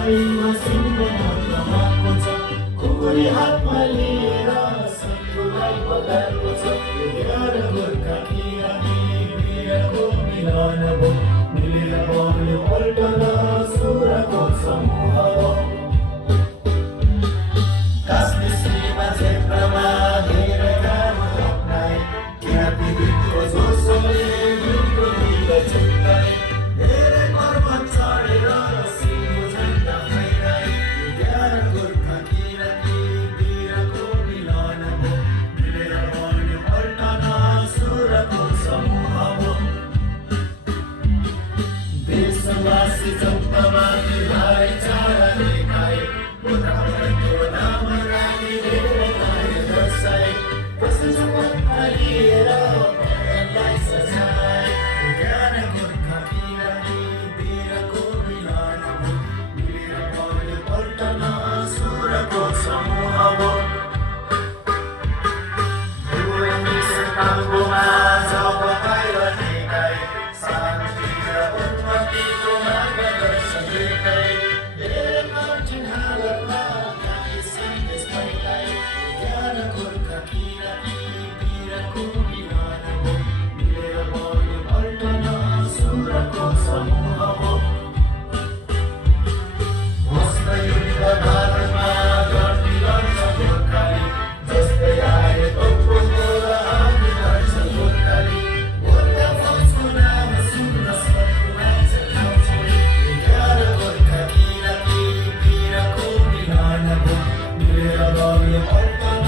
मसिनो मनमा छ कुकुरी हातमा लिएर सन्तुलाई बगाएको छ वीर गोर्खा किरानी वीरको मिलन भो मिलेर बन्यो पल्टन सुरको समूह हो कास्ने श्रीमा क्षेत्रमा धेरै काम अप्नाए किराँती गीतको जोसले गुनगुनीलाई छुट्याए धेरै पर्वत चढेर सिङ्गो झन्डा फैलाए वीर गोर्खा किरानी वीरको मिलन हो मिलेर बन्यो पल्टन सुरको समूह हो देशवासी चौकमा भाइचारा देखाए गोर्खापनको नाम राखी धेरै माया दर्शाए प्रशंसकमा लिएर पल्टनलाई सजाए वीर गोर्खा किरानी वीरको मिलन हो मिलेर बन्यो पल्टन सुरको समूह हो काङ्गोमा जब बाहिर देखाए शान्ति र उन्नतिको मार्गदर्शन देखाए धेरै कठिन हालतमा गान्धी सन्देश फैलाए वीर गोर्खा किरानी वीरको मिलन हो मिलेर बन्यो पल्टन सुरको समूह हो मस्त युद्ध भारतमा गर्दै गर्छ गोर्खाली जस्तै आए तोपको र हामी गर्छ गोर्खाली गोर्खा फौजको नाम सुन्न सक्नुहुन्छ ठाउँछै वीर गोर्खा किरानी वीरको मिलन हो मिलेर बन्यो पल्टन